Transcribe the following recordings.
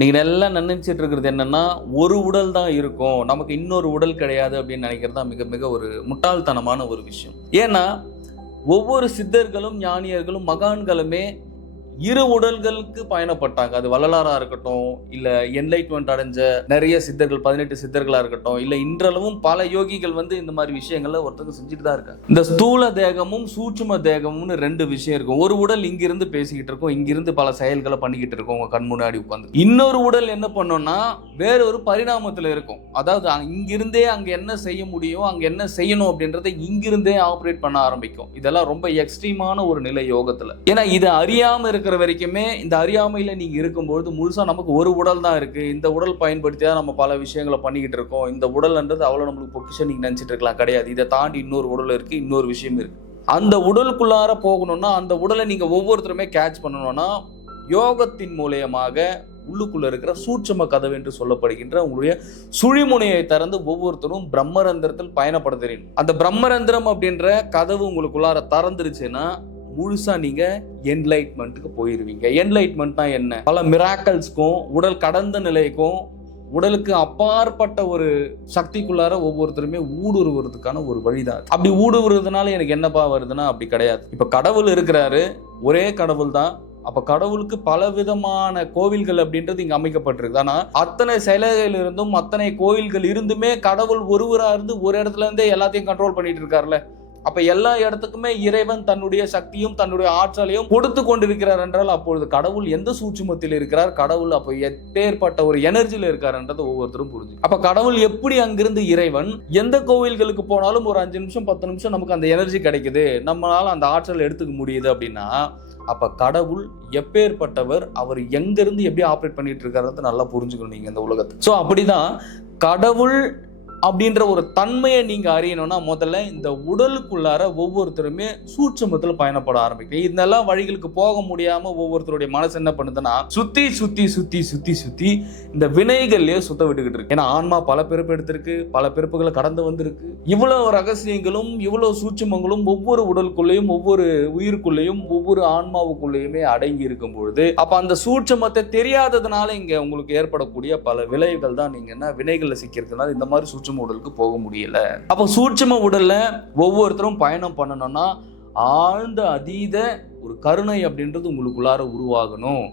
நீங்க நல்லா நினைச்சிட்டு இருக்கிறது என்னன்னா, ஒரு உடல் தான் இருக்கும், நமக்கு இன்னொரு உடல் கிடையாது அப்படின்னு நினைக்கிறது தான் மிக மிக ஒரு முட்டாள்தனமான ஒரு விஷயம். ஏன்னா ஒவ்வொரு சித்தர்களும் ஞானியர்களும் மகான்களுமே இரு உடல்களுக்கு பயணப்பட்டாங்க. அது வள்ளலாரா இருக்கட்டும், இல்ல என்லைட்மெண்ட் அடைஞ்ச நிறைய சித்தர்கள் 18 சித்தர்களா இருக்கட்டும், இல்ல இன்றளவும் பல யோகிகள் இந்த மாதிரி விஷயங்கள்ல ஒருத்தங்க செஞ்சுட்டு தான் இருக்காங்க. இந்த ஸ்தூல தேகமும் சூட்சும தேகமும்னு ரெண்டு விஷயம் இருக்கும். ஒரு உடல் இங்கிருந்து பேசிக்கிட்டு இருக்கும், இங்கிருந்து பல செயல்களை பண்ணிக்கிட்டு இருக்கும் உங்க கண் முன்னாடி உட்காந்து. இன்னொரு உடல் என்ன பண்ணும்னா வேற ஒரு பரிணாமத்துல இருக்கும். அதாவது இங்கிருந்தே அங்க என்ன செய்ய முடியும், அங்க என்ன செய்யணும் அப்படின்றத இங்கிருந்தே ஆப்ரேட் பண்ண ஆரம்பிக்கும். இதெல்லாம் ரொம்ப எக்ஸ்ட்ரீமான ஒரு நிலை யோகத்துல. ஏன்னா இதை அறியாம இருக்கிற வரைக்குமே, இந்த அறியாமையில நீங்க இருக்கும்போது முழுசா நமக்கு ஒரு உடல் தான் இருக்கு, இந்த உடல் பயன்படுத்தியா நம்ம பல விஷயங்களை பண்ணிக்கிட்டு இருக்கோம், இந்த உடல்ன்றது அவ்வளவு நம்மளுக்கு பொக்கிஷம் நீங்க நினைச்சிட்டு இருக்கலாம். கிடையாது. இதை தாண்டி இன்னொரு உடல் இருக்கு, இன்னொரு விஷயம் இருக்கு. அந்த உடலுக்குள்ளார போகணும்னா, அந்த உடலை நீங்க ஒவ்வொருத்தருமே கேட்ச் பண்ணணும்னா யோகத்தின் மூலயமாக உள்ளுக்குள்ள இருக்கிற சூட்சும கதவு என்று சொல்லப்படுகின்ற உங்களுடைய சுழிமுனையை திறந்து ஒவ்வொருத்தரும் பிரம்மரந்திரத்தில் பயணப்பட தெரியும். அந்த பிரம்மரந்திரம் அப்படின்ற கதவு உங்களுக்குள்ளார திறந்துருச்சுன்னா முழுசா நீங்க என்லைட்மெண்ட்டுக்கு போயிருவீங்க. என்லைட்மெண்ட்னா என்ன? பல மிராக்கல்ஸ்க்கும் உடல் கடந்த நிலைக்கும் உடலுக்கு அப்பாற்பட்ட ஒரு சக்திக்குள்ளார ஒவ்வொருத்தருமே ஊடுருவதுக்கான ஒரு வழிதான். அப்படி ஊடுருவதுனால எனக்கு என்னப்பா வருதுன்னா அப்படி கிடையாது. இப்ப கடவுள் இருக்கிறாரு, ஒரே கடவுள் தான். அப்ப கடவுளுக்கு பல விதமான கோவில்கள் அப்படின்றது இங்க அமைக்கப்பட்டிருக்கு. ஆனா அத்தனை சிலைகள் இருந்தும் அத்தனை கோயில்கள் இருந்துமே கடவுள் ஒருவரா இருந்து ஒரு இடத்துல இருந்தே எல்லாத்தையும் கண்ட்ரோல் பண்ணிட்டு இருக்காருல்ல. அப்ப எல்லா இடத்துக்குமே இறைவன் தன்னுடைய சக்தியும் தன்னுடைய ஆற்றலையும் கொடுத்து கொண்டிருக்கிறார் என்றால் அப்பொழுது கடவுள் எந்த சூட்சுமத்தில் இருக்கிறார், கடவுள் அப்ப எப்பேற்பட்ட ஒரு எனர்ஜியில இருக்காருன்றதை ஒவ்வொருத்தரும் புரிஞ்சு. அப்ப கடவுள் எப்படி அங்கிருந்து இறைவன் எந்த கோவில்களுக்கு போனாலும் ஒரு 5 நிமிஷம் 10 நிமிஷம் நமக்கு அந்த எனர்ஜி கிடைக்குது, நம்மளால அந்த ஆற்றல் எடுத்துக்க முடியுது அப்படின்னா அப்ப கடவுள் எப்பேற்பட்டவர், அவர் எங்கிருந்து எப்படி ஆப்ரேட் பண்ணிட்டு இருக்காரு நல்லா புரிஞ்சுக்கணும் நீங்க இந்த உலகத்தை. சோ அப்படிதான் கடவுள் அப்படின்ற ஒரு தன்மையை நீங்க அறியணும்னா முதல்ல இந்த உடலுக்குள்ளார ஒவ்வொருத்தருமே சூட்சுமத்துல பயணப்பட ஆரம்பிக்கும். இதெல்லாம் வழிகளுக்கு போக முடியாம ஒவ்வொருத்தருடைய மனசு என்ன பண்ணுதுன்னா சுத்தி சுத்தி சுத்தி சுத்தி சுத்தி இந்த வினைகள்லயே சுத்த விட்டுக்கிட்டு இருக்கு. ஏன்னா ஆன்மா பல பிறப்பு எடுத்திருக்கு, பல பிறப்புகளை கடந்து வந்திருக்கு. இவ்வளவு ரகசியங்களும் இவ்வளவு சூட்சுமங்களும் ஒவ்வொரு உடலுக்குள்ளேயும் ஒவ்வொரு உயிருக்குள்ளேயும் ஒவ்வொரு ஆன்மாவுக்குள்ளேயுமே அடங்கி இருக்கும் பொழுது அப்ப அந்த சூட்சுமத்தை தெரியாததுனால இங்க உங்களுக்கு ஏற்படக்கூடிய பல விளைவுகள் தான் நீங்க என்ன வினைகள்ல சிக்கிறதுனால இந்த மாதிரி சூட்சும உடலுக்கு போக முடியல. அப்ப சூட்சும உடல்ல ஒவ்வொருத்தரும் பயணம் பண்ணணும்னா ஆழ்ந்த அதீத ஒரு கருணை அப்படின்றது உங்களுக்குள்ளார உருவாகணும்.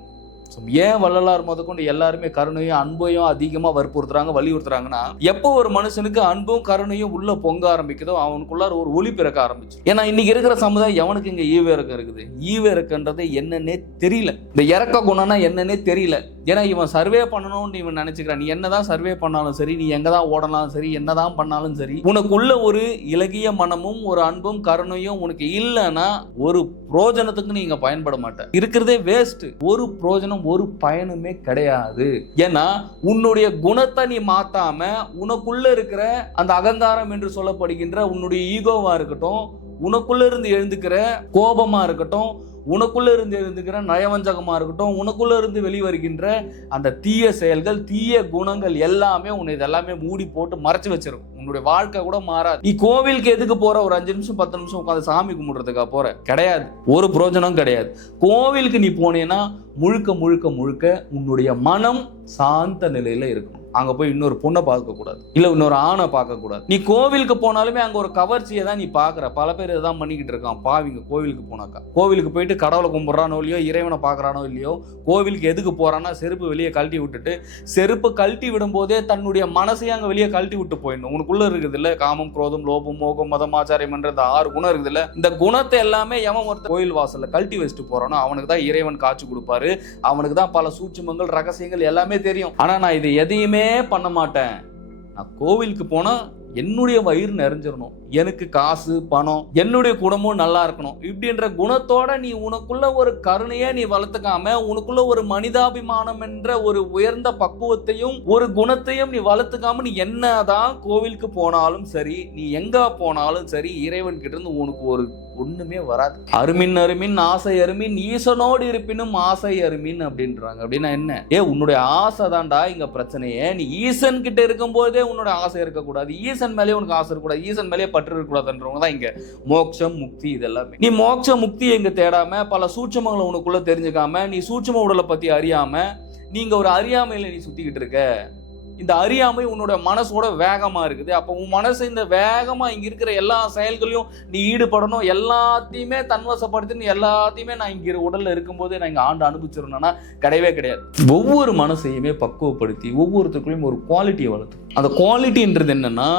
ஏன் வள்ளலார் முதற்கொண்டு எல்லாருமே கருணையும் அன்பையும் அதிகமா வற்புறுத்துறாங்க, வலியுறுத்துறாங்கன்னா எப்போ ஒரு மனுஷனுக்கு அன்பும் கருணையும் உள்ள பொங்க ஆரம்பிக்குதோ அவனுக்குள்ளார ஒரு ஒளி பிறக்க ஆரம்பிச்சு. ஏன்னா இன்னைக்கு இருக்கிற சமுதாயம் எவனுக்கு இங்க ஈவ இறக்கம் இருக்குது? ஈவ இறக்கன்றது என்னன்னே தெரியல, இந்த இறக்க குணம்னா என்னன்னே தெரியல. ஏன்னா இவன் சர்வே பண்ணணும்னு இவன் நினைச்சுக்கிறான். நீ என்னதான் சர்வே பண்ணாலும் சரி, நீ எங்கதான் ஓடனாலும் சரி, என்னதான் பண்ணாலும் சரி, உனக்குள்ள ஒரு இலகிய மனமும் ஒரு அன்பும் கருணையும் உனக்கு இல்லைன்னா ஒரு புரோஜனத்துக்கு நீங்க பயன்பட மாட்டேன். இருக்கிறதே வேஸ்ட். ஒரு புரோஜனம் ஒரு பயனுமே கிடையாது. ஏன்னா உன்னுடைய குணத்தை நீ மாத்தாம உனக்குள்ள இருக்கிற அந்த அகங்காரம் என்று சொல்லப்படுகின்ற உன்னுடைய ஈகோவா இருக்கட்டும், உனக்குள்ள இருந்து எழுந்துக்கிற கோபமா இருக்கட்டும், உனக்குள்ள இருந்து எழுந்துக்கிற நயவஞ்சகமா இருக்கட்டும், உனக்குள்ள இருந்து வெளிவருகின்ற அந்த தீய செயல்கள் தீய குணங்கள் எல்லாமே உன்னை இதெல்லாமே மூடி போட்டு மறைச்சு வச்சிருக்கும். உன்னுடைய வாழ்க்கை கூட மாறாது. நீ கோவிலுக்கு எதுக்கு போற? ஒரு 5 நிமிஷம் 10 நிமிஷம் உட்காந்து சாமி கும்பிடுறதுக்கா போற? கிடையாது. ஒரு பிரயோஜனம் கிடையாது. கோவிலுக்கு நீ போனேன்னா முழுக்க முழுக்க முழுக்க உன்னுடைய மனம் சாந்த நிலையில இருக்கும். அங்க போய் இன்னொரு பொண்ணை பார்க்க கூடாது, இல்ல இன்னொரு ஆணை பார்க்க கூடாது. நீ கோவிலுக்கு போனாலுமே அங்க ஒரு கவர்ச்சியை தான் நீ பாக்குற. பல பேர் இதான் பண்ணிக்கிட்டு இருக்கான் பாவிங்க. கோவிலுக்கு போனாக்கா, கோவிலுக்கு போயிட்டு கடவுளை கும்பிடுறானோ இல்லையோ, இறைவனை பாக்குறானோ இல்லையோ, கோவிலுக்கு எதுக்கு போறான்னா செருப்பு வெளியே கழட்டி விட்டுட்டு, செருப்பு கழட்டி விடும் போதே தன்னுடைய மனசையே அங்க வெளியே கழட்டி விட்டு போயிடணும். உனக்குள்ள இருக்குது இல்ல காமம், குரோதம், லோபம், மோகம், மதம், ஆச்சாரியம் என்ற 6 குணம் இருக்குது இல்ல, இந்த குணத்தை எல்லாமே எவன் ஒருத்தர் கோயில் வாசல்ல கழட்டி வச்சுட்டு போறானோ அவனுக்கு தான் இறைவன் காட்சி கொடுப்பாரு. அவனுக்கு தான் பல சூட்சுமங்கள் ரகசியங்கள் எல்லாமே தெரியும். ஆனா நான் இது எதையுமே பண்ண மாட்டேன். நான் கோவிலுக்கு போனா என்னுடைய வயிறு நிறைஞ்சிடணும், எனக்கு காசு பணம், என்னுடைய குடும்பம் நல்லா இருக்கணும் இப்படின்ற குணத்தோட நீ உனக்குள்ள ஒரு கருணையை நீ வளர்த்துக்காம, உனக்குள்ள ஒரு மனிதாபிமானம் என்ற ஒரு உயர்ந்த பக்குவத்தையும் ஒரு குணத்தையும் நீ வளர்த்துக்காம நீ என்னதான் கோவிலுக்கு போனாலும் சரி, நீ எங்க போனாலும் சரி, இறைவன் கிட்ட இருந்து உனக்கு ஒரு ஒண்ணுமே வராது. அருமின் அருமின் ஆசை அருமின் ஈசனோடு இருப்பினும் ஆசை அருமின் அப்படின்றாங்க. அப்படின்னா என்ன? உன்னுடைய ஆசை தான்டா இங்க பிரச்சனையே. நீ ஈசன் கிட்ட இருக்கும் போதே உன்னோட ஆசை இருக்கக்கூடாது, ஈசன் மேலே உனக்கு ஆசை இருக்கக்கூடாது, ஈசன் மேலே பற்று இருக்கக்கூடாதுன்றவங்க தான் இங்க மோட்சம் முக்தி. இதெல்லாமே நீ மோட்ச முக்தி எங்க தேடாம, பல சூட்சமங்களை உனக்குள்ள தெரிஞ்சுக்காம, நீ சூட்சம உடலை பத்தி அறியாம, நீங்க ஒரு அறியாமையில நீ சுத்திக்கிட்டு இருக்க. இந்த அறியாமை உன்னோட மனசோட வேகமா இருக்குது. அப்போ உன் மனசு இந்த வேகமா இங்க இருக்கிற எல்லா செயல்களையும் நீ ஈடுபடணும், எல்லாத்தையுமே தன்வசப்படுத்தி எல்லாத்தையுமே நான் இங்க உடல்ல இருக்கும்போது நான் இங்க ஆண்டு அனுபவிச்சிடணும்னா கிடையவே கிடையாது. ஒவ்வொரு மனசையுமே பக்குவப்படுத்தி ஒவ்வொருத்தருக்குள்ளயும் ஒரு குவாலிட்டியை வளர்த்து, அந்த குவாலிட்டின்றது என்னன்னா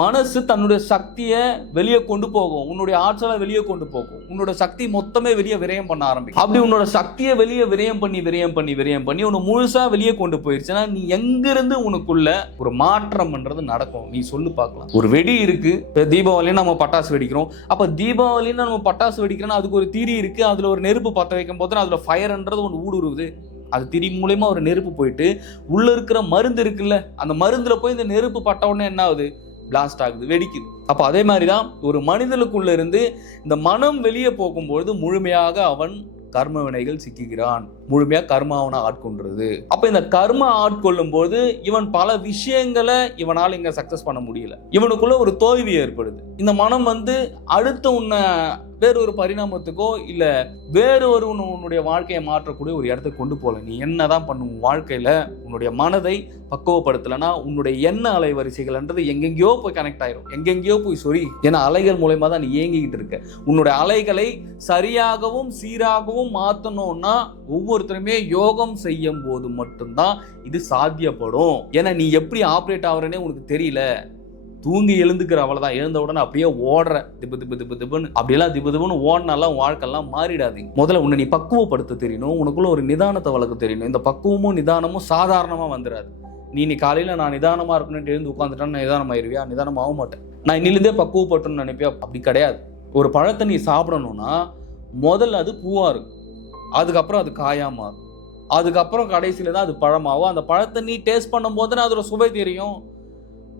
மனசு தன்னுடைய சக்தியை வெளியே கொண்டு போகும், உன்னுடைய ஆற்றலை வெளியே கொண்டு போகும், உன்னோட சக்தி மொத்தமே வெளியே விரயம் பண்ண ஆரம்பிக்கும். அப்படி உன்னோட சக்தியை வெளியே விரயம் பண்ணி உன்னை முழுசா வெளியே கொண்டு போயிருச்சுன்னா நீ எங்கிருந்து உனக்குள்ள ஒரு மாற்றம்ன்றது நடக்கும். நீ சொல்லு பார்க்கலாம். ஒரு வெடி இருக்கு, தீபாவளின்னு நம்ம பட்டாசு வெடிக்கிறோம். அப்ப தீபாவளின்னு நம்ம பட்டாசு வெடிக்கிறோம்னா அதுக்கு ஒரு திரி இருக்கு, அதுல ஒரு நெருப்பு பற்ற வைக்கும் போது அதுல ஃபயர்ன்றது ஒன்று ஊடுருவுது. அது திரி மூலமா ஒரு நெருப்பு போயிட்டு உள்ள இருக்கிற மருந்து இருக்குல்ல, அந்த மருந்துல போய் இந்த நெருப்பு பட்ட உடனே என்ன ஆகுது? பிளாஸ்ட் ஆகுது, வெடிக்குது. அப்ப அதே மாதிரிதான் ஒரு மனிதனுக்குள்ள இருந்து இந்த மனம் வெளியே போகும்போது முழுமையாக அவன் கர்ம வினைகள் சிக்குகிறான், முழுமையா கர்மாவனை ஆட்கொள்றது. அப்ப இந்த கர்மா ஆட்கொள்ளும் போது இவன் பல விஷயங்களை இவனால் இங்க சக்சஸ் பண்ண முடியல, இவனுக்குள்ள ஒரு தோல்வி ஏற்படுது. இந்த மனம் அடுத்த உன்னை வேறொரு பரிணாமத்துக்கோ இல்ல வேறொரு உன்னுடைய வாழ்க்கையை மாற்றக்கூடிய ஒரு இடத்துக்கு கொண்டு போகல. நீ என்னதான் பண்ணும் வாழ்க்கையில உன்னுடைய மனதை பக்குவப்படுத்தலைன்னா உன்னுடைய எண்ண அலைவரிசைகள்ன்றது எங்கெங்கயோ போய் கனெக்ட் ஆயிரும், எங்கெங்கயோ போய் சொறி. ஏன்னா அலைகள் மூலமா தான் நீ இயங்கிக்கிட்டு இருக்க. உன்னுடைய அலைகளை சரியாகவும் சீராகவும் மாற்றணும்னா ஒவ்வொருத்தருமே யோகம் செய்யும் போது மட்டும்தான் இது சாத்தியப்படும். ஏன்னா நீ எப்படி ஆப்ரேட் ஆகுறனே உனக்கு தெரியல. தூங்கி எழுந்துக்கிற அவ்வளவுதான், எழுந்த உடனே அப்படியே ஓடுற திப்புன்னு அப்படியெல்லாம் திப்புன்னு ஓடினாலாம் வாழ்க்கைலாம் மாறிடாதீங்க. முதல்ல உன்னை நீ பக்குவப்படுத்த தெரியணும், உனக்குள்ள ஒரு நிதானத்தை வளர்க்க தெரியணும். இந்த பக்குவமும் நிதானமும் சாதாரணமா வந்துடாது. நீ காலையில நான் நிதானமா இருக்கணும்னு எழுந்து உட்காந்துட்டேன், நிதானம் ஆயிருவியா? நிதானம் ஆக மாட்டேன். நான் இன்னிலிருந்தே பக்குவப்பட்டணும்னு நினைப்பியா? அப்படி கிடையாது. ஒரு பழத்தை நீ சாப்பிடணும்னா முதல்ல அது பூவா இருக்கும், அதுக்கப்புறம் அது காயா மாறும், அதுக்கப்புறம் கடைசியில தான் அது பழமாகும். அந்த பழத்தை நீ டேஸ்ட் பண்ணும் போதுன்னா அதோட சுவை தெரியும்.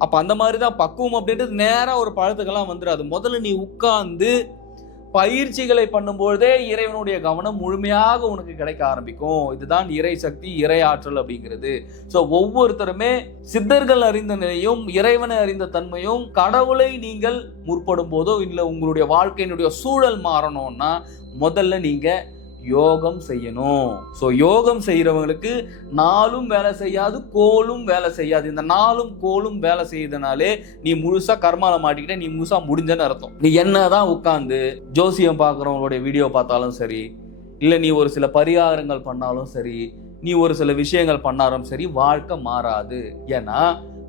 அப்ப அந்த மாதிரிதான் பக்குவம் அப்படின்றது நேரா ஒரு பழத்துக்கெல்லாம் வந்துடாது. முதல்ல நீ உட்கார்ந்து பயிற்சிகளை பண்ணும்போதே இறைவனுடைய கவனம் முழுமையாக உனக்கு கிடைக்க ஆரம்பிக்கும். இதுதான் இறை சக்தி, இறை ஆற்றல் அப்படிங்கிறது. ஸோ ஒவ்வொருத்தருமே சித்தர்கள் அறிந்த நிலையும் இறைவனை அறிந்த தன்மையும் கடவுளை நீங்கள் முற்படும் போதோ இல்லை உங்களுடைய வாழ்க்கையினுடைய சூழல் மாறணும்னா முதல்ல நீங்க யோகம் செய்யணும். ஸோ யோகம் செய்யறவங்களுக்கு நாளும் வேலை செய்யாது, கோலும் வேலை செய்யாது. இந்த நாளும் கோலும் வேலை செய்யறதுனாலே நீ முழுசா கர்மால மாட்டிக்கிட்ட, நீ முழுசா முடிஞ்சன்னு அர்த்தம். நீ என்னதான் உட்கார்ந்து ஜோசியம் பார்க்குறவங்களுடைய வீடியோ பார்த்தாலும் சரி, இல்லை நீ ஒரு சில பரிகாரங்கள் பண்ணாலும் சரி, நீ ஒரு சில விஷயங்கள் பண்ணாலும் சரி, வாழ்க்கை மாறாது. ஏன்னா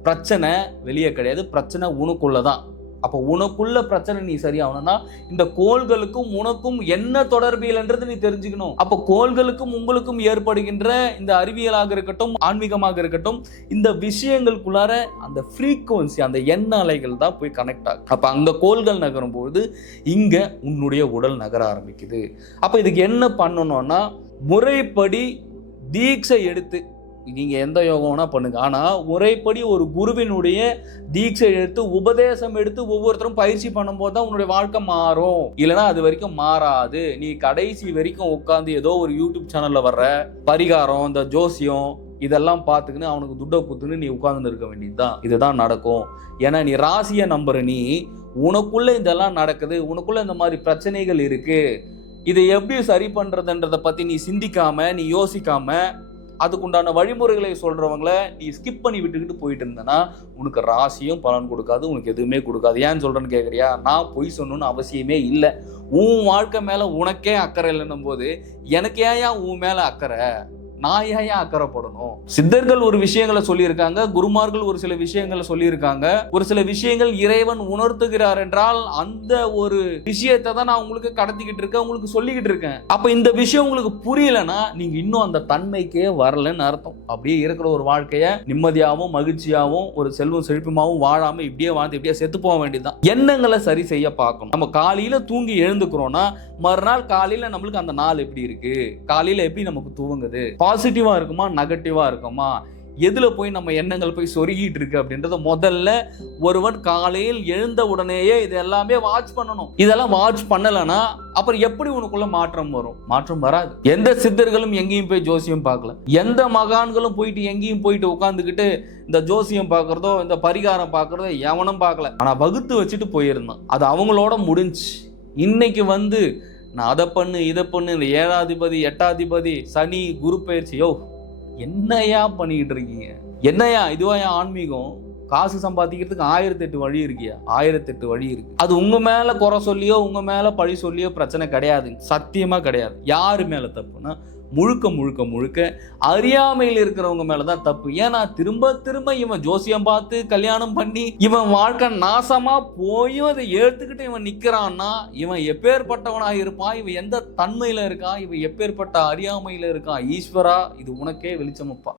பிரச்சனை வெளியே கிடையாது, பிரச்சனை உனக்குள்ளதான். அப்போ உனக்குள்ள பிரச்சனை நீ சரியாகணும்னா இந்த கோள்களுக்கும் உனக்கும் என்ன தொடர்பியல்ன்றது நீ தெரிஞ்சுக்கணும். அப்போ கோள்களுக்கும் உங்களுக்கும் ஏற்படுகின்ற இந்த அறிவியலாக இருக்கட்டும், ஆன்மீகமாக இருக்கட்டும், இந்த விஷயங்களுக்குள்ளார அந்த ஃப்ரீக்குவன்சி, அந்த எண்ண அலைகள் தான் போய் கனெக்ட் ஆகும். அப்போ அங்கே கோள்கள் நகரும் பொழுது இங்க உன்னுடைய உடல் நகர ஆரம்பிக்குது. அப்போ இதுக்கு என்ன பண்ணணும்னா முறைப்படி தீட்சை எடுத்து, நீங்க எந்த யோகம்னா பண்ணுங்க, ஆனா முறைப்படி ஒரு குருவினுடைய தீட்சை எடுத்து உபதேசம் எடுத்து ஒவ்வொருத்தரும் பயிற்சி பண்ணும்போது தான் உன்னுடைய வாழ்க்கை மாறும். இல்லைன்னா அது வரைக்கும் மாறாது. நீ கடைசி வரைக்கும் உட்காந்து ஏதோ ஒரு யூடியூப் சேனல்ல வர்ற பரிகாரம், இந்த ஜோசியம் இதெல்லாம் பார்த்துக்கின்னு அவனுக்கு துட்டை குத்துன்னு நீ உட்கார்ந்து இருக்க வேண்டியதுதான். இதுதான் நடக்கும். ஏன்னா நீ ராசியை நம்புற, நீ உனக்குள்ள இதெல்லாம் நடக்குது, உனக்குள்ள இந்த மாதிரி பிரச்சனைகள் இருக்கு, இதை எப்படி சரி பண்றதுன்றத பத்தி நீ சிந்திக்காம, நீ யோசிக்காம அதுக்குண்டான வழிமுறைகளை சொல்றவங்களை நீ ஸ்கிப் பண்ணி விட்டுக்கிட்டு போயிட்டு இருந்தேன்னா உனக்கு ராசியும் பலன் கொடுக்காது, உனக்கு எதுவுமே கொடுக்காது. ஏன்னு சொல்றேன்னு கேட்குறியா? நான் பொய் சொல்லணும்னு அவசியமே இல்லை. உன் வாழ்க்கை மேல உனக்கே அக்கறை இல்லைன்னும் போது எனக்கு ஏன் உன் மேல அக்கறை? நான் ஏன் அக்கறைப்படணும்? சித்தர்கள் ஒரு விஷயங்களை சொல்லியிருக்காங்க, குருமார்கள் ஒரு சில விஷயங்களை சொல்லியிருக்காங்க. ஒரு சில விஷயங்கள் இறைவன் உணர்த்துகிறார் என்றால் அந்த ஒரு விஷயத்தை தான் நான் உங்களுக்கு கடத்திக்கிட்டு இருக்கேன், உங்களுக்கு சொல்லிக்கிட்டு இருக்கேன். அப்ப இந்த விஷயம் உங்களுக்கு புரியலன்னா நீங்க இன்னும் அந்த தன்மைக்கே வரலன்னு அர்த்தம். அப்படியே இருக்கிற ஒரு வாழ்க்கைய நிம்மதியாகவும் மகிழ்ச்சியாகவும் ஒரு செல்வம் செழிப்புமாவும் வாழாம இப்படியே வாழ்ந்து இப்படியே செத்து போக வேண்டியதுதான். எண்ணங்களை சரி செய்ய பார்க்கணும். நம்ம காலையில தூங்கி எழுந்துக்கிறோம்னா மறுநாள் காலையில நம்மளுக்கு அந்த நாள் எப்படி இருக்கு, காலையில எப்படி நமக்கு தூங்குது, பாசிட்டிவா இருக்குமா நெகட்டிவா இருக்குமா, எதுல போய் நம்ம எண்ணங்கள் போய் சொருகிட்டு இருக்கு அப்படின்றத முதல்ல ஒருவன் காலையில் எழுந்த உடனேயே இது எல்லாமே வாட்ச் பண்ணணும். இதெல்லாம் வாட்ச் பண்ணலன்னா அப்புறம் எப்படி உனக்குள்ள மாற்றம் வரும்? மாற்றம் வராது. எந்த சித்தர்களும் எங்கேயும் போய் ஜோசியம் பார்க்கல, எந்த மகான்களும் போயிட்டு எங்கேயும் போயிட்டு உட்காந்துக்கிட்டு இந்த ஜோசியம் பார்க்கறதோ இந்த பரிகாரம் பார்க்கறதோ எவனும் பார்க்கல. ஆனா வகுத்து வச்சுட்டு போயிருந்தான், அது அவங்களோட முடிஞ்சு. இன்னைக்கு நான் அதை பண்ணு இதை பண்ணு, இந்த 7ஆம் அதிபதி 8ஆம் அதிபதி சனி குரு பயிற்சி, என்னையா பண்ணிக்கிட்டு இருக்கீங்க? என்னையா இதுவாயா ஆன்மீகம்? காசு சம்பாதிக்கிறதுக்கு 1008 வழி இருக்கியா? 1008 வழி இருக்கு. அது உங்க மேல குறை சொல்லியோ உங்க மேல பழி சொல்லியோ பிரச்சனை கிடையாது, சத்தியமா கிடையாது. யாரு மேல தப்புனா முழுக்க முழுக்க முழுக்க அறியாமையில் இருக்கிறவங்க மேலதான் தப்பு. ஏன்னா திரும்ப திரும்ப இவன் ஜோசியம் பார்த்து கல்யாணம் பண்ணி இவன் வாழ்க்கை நாசமா போயும் அதை ஏத்துக்கிட்டு இவன் நிக்கிறான்னா இவன் எப்பேற்பட்டவனா இருப்பான், இவன் எந்த தன்மையில இருக்கான், இவன் எப்பேற்பட்ட அறியாமையில இருக்கான். ஈஸ்வரா, இது உனக்கே வெளிச்சமப்பா.